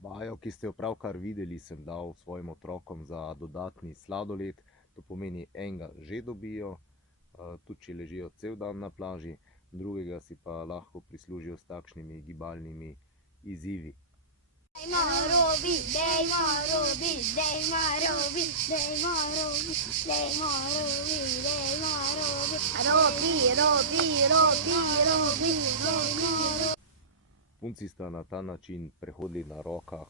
Vajo, ki ste jo pravkar videli, sem dal svojim otrokom za dodatni sladoled. To pomeni, enega že dobijo, tudi če ležijo cel dan na plaži, drugega si pa lahko prislužijo s takšnimi gibalnimi izzivi. Punci sta na ta način prehodili na rokah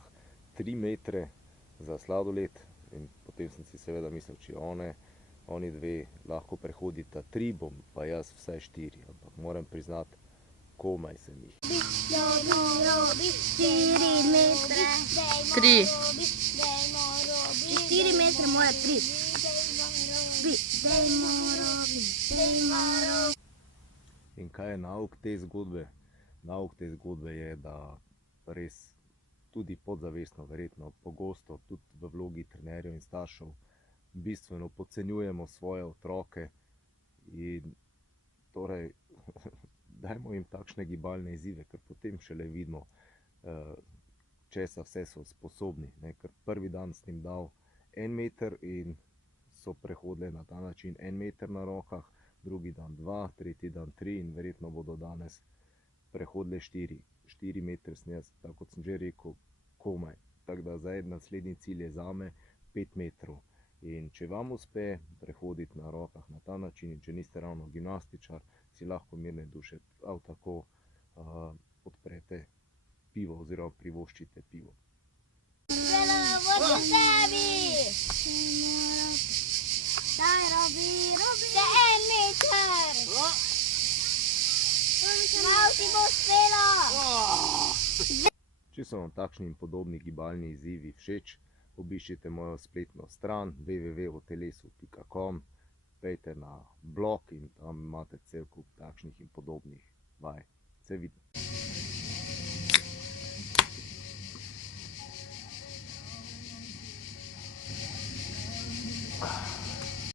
3 metre za sladoled in potem sem si seveda mislil, če oni dve lahko prehodita 3, bom pa jaz vsaj 4, ampak moram priznati, komaj sem jih. 3. 4 metre mora priti. In kaj je nauk te zgodbe? Nauk te zgodbe je, da res tudi podzavestno, verjetno pogosto, tudi v vlogi trenerjev in staršev, bistveno podcenjujemo svoje otroke in torej dajmo jim takšne gibalne izzive, ker potem šele vidimo, česa vse so sposobni, ne? Ker prvi dan sem jim dal 1 meter in so prehodile na ta način 1 meter na rokah, drugi dan 2, tretji dan 3 in verjetno bodo danes prehodile 4. 4 metre sem jaz, tako kot sem že rekel, komaj. Tako da zdaj naslednji cilj je zame 5 metrov. In če vam uspe prehoditi na rokah na ta način, in če niste ravno gimnastičar, si lahko mirne duše prav tako odprete pivo oziroma privoščite pivo. Daj, robi, še 1 meter! Malo ti bo uspelo! Če so vam takšni in podobni gibalni izzivi všeč, obiščite mojo spletno stran www.otelesu.com, pejte na blog in tam imate cel kup takšnih in podobnih vaj. Se vidimo!